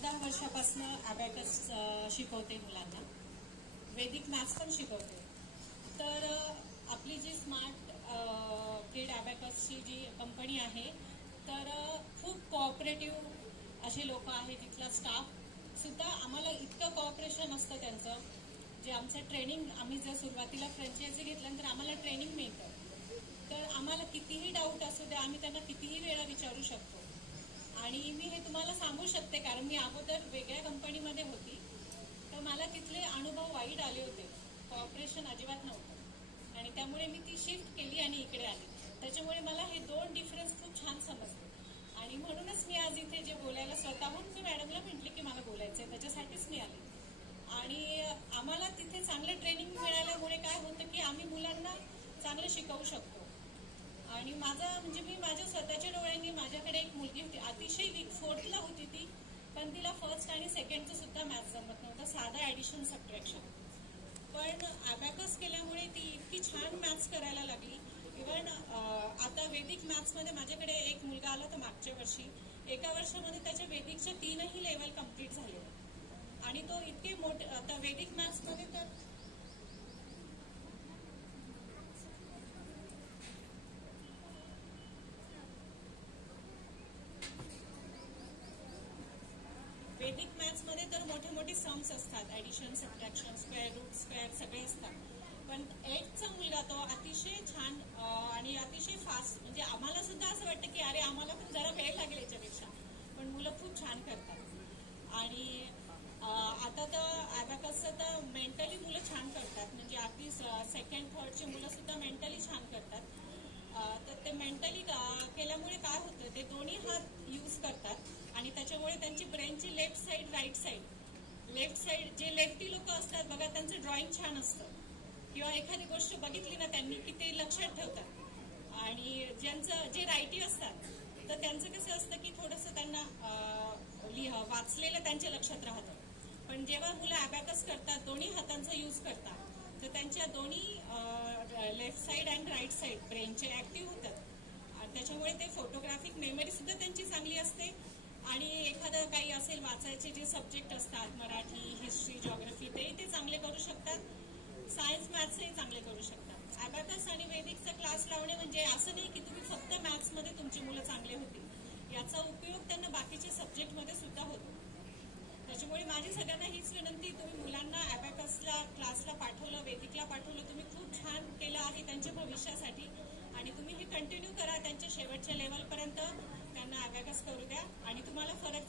8-10 वर्षापासून अबॅकस शिकवते मुलांना, वैदिक मॅथ्स पण शिकवते. तर आपली जी स्मार्ट किड अबॅकसची जी कंपनी आहे, तर खूप कोऑपरेटिव्ह अशी लोक आहेत. तिथला स्टाफ सुद्धा आम्हाला इतकं कोऑपरेशन असतं त्यांचं. जे आमचं ट्रेनिंग आम्ही जर सुरुवातीला फ्रँचायझी घेतल्यानंतर आम्हाला ट्रेनिंग मिळतं, तर आम्हाला कितीही डाऊट असू दे आम्ही त्यांना कितीही वेळा विचारू शकतो. आणि मी हे तुम्हाला सांगू शकते कारण मी अगोदर वेगळ्या कंपनीमध्ये होती, तर मला तिथले अनुभव वाईट आले होते. कॉपरेशन अजिबात नव्हतं आणि त्यामुळे मी ती शिफ्ट केली आणि इकडे आली. त्याच्यामुळे मला हे दोन डिफरन्स खूप छान समजले आणि म्हणूनच मी आज इथे जे बोलायला स्वतःहून मी मॅडमला म्हटले की मला बोलायचं आहे, त्याच्यासाठीच मी आली. आणि आम्हाला तिथे चांगलं ट्रेनिंग मिळाल्यामुळे काय होतं की आम्ही मुलांना चांगलं शिकवू शकतो. आणि म्हणजे मी माझ्या स्वतःच्या डोळ्यांनी, माझ्याकडे एक मुलगी होती, अतिशय वीक, 4th ला होती ती, पण तिला फर्स्ट आणि सेकंडचं सुद्धा मॅथ्स जमत नव्हतं, साधं ॲडिशन सबट्रॅक्शन. पण अबॅकस केल्यामुळे ती इतकी छान मॅथ्स करायला लागली. इव्हन आता वैदिक मॅथ्समध्ये माझ्याकडे एक मुलगा आला तर मागच्या वर्षी, एका वर्षामध्ये त्याच्या वैदिकच्या 3ही लेवल कम्प्लीट झाले आणि तो इतके मोठे. आता वैदिक मॅथ्समध्ये तर वैदिक मॅथ्समध्ये तर मोठे मोठे सम्स असतात, addition, subtraction, square root, square सगळे असतात. पण 8चा मुलगा तो अतिशय छान आणि अतिशय फास्ट, म्हणजे आम्हाला सुद्धा असं वाटतं की अरे आम्हाला पण जरा वेळ लागेल याच्यापेक्षा, पण मुलं खूप छान करतात. आणि आता तर अबॅकसचं तर मेंटली मुलं छान करतात, म्हणजे अगदी सेकंड थर्डची मुलं सुद्धा मेंटली छान करतात. तर ते मेंटली केल्यामुळे काय होतं, ते दोन्ही हात यूज करतात आणि त्याच्यामुळे त्यांची ब्रेनची left side, right side, left side जे लेफ्टी लोक असतात बघा, त्यांचं ड्रॉइंग छान असतं किंवा एखादी गोष्ट बघितली ना त्यांनी की ते लक्षात ठेवतात. आणि जे रायटी असतात तर त्यांचं कसं असतं की थोडंसं त्यांना वाचलेलं त्यांच्या लक्षात राहतं. पण जेव्हा मुलं अबॅकस करतात, दोन्ही हातांचा यूज करतात, तर त्यांच्या दोन्ही left side and right side ब्रेनचे ऍक्टिव्ह होतात आणि त्याच्यामुळे ते फोटोग्राफिक मेमरी सुद्धा त्यांची चांगली असते. आणि एखादं काही असेल वाचायचे जे सब्जेक्ट असतात, मराठी, हिस्ट्री, जॉग्रफी, ते चांगले करू शकतात. सायन्स, मॅथ्सही चांगले करू शकतात. अबॅकस आणि वैदिकचा क्लास लावणे म्हणजे असं नाही की तुम्ही फक्त मॅथ्समध्ये तुमची मुलं चांगले होतील, याचा उपयोग त्यांना बाकीच्या सब्जेक्टमध्ये सुद्धा होतो. त्याच्यामुळे माझी सगळ्यांना हीच विनंती, तुम्ही मुलांना अबॅकसला क्लासला पाठवलं, वैदिकला पाठवलं, तुम्ही खूप छान केलं आहे त्यांच्या भविष्यासाठी आणि तुम्ही हे कंटिन्यू करा. त्यांच्या शेवटच्या लेवलपर्यंत त्यांना अबॅकस करू द्या आणि तुम्हाला फरक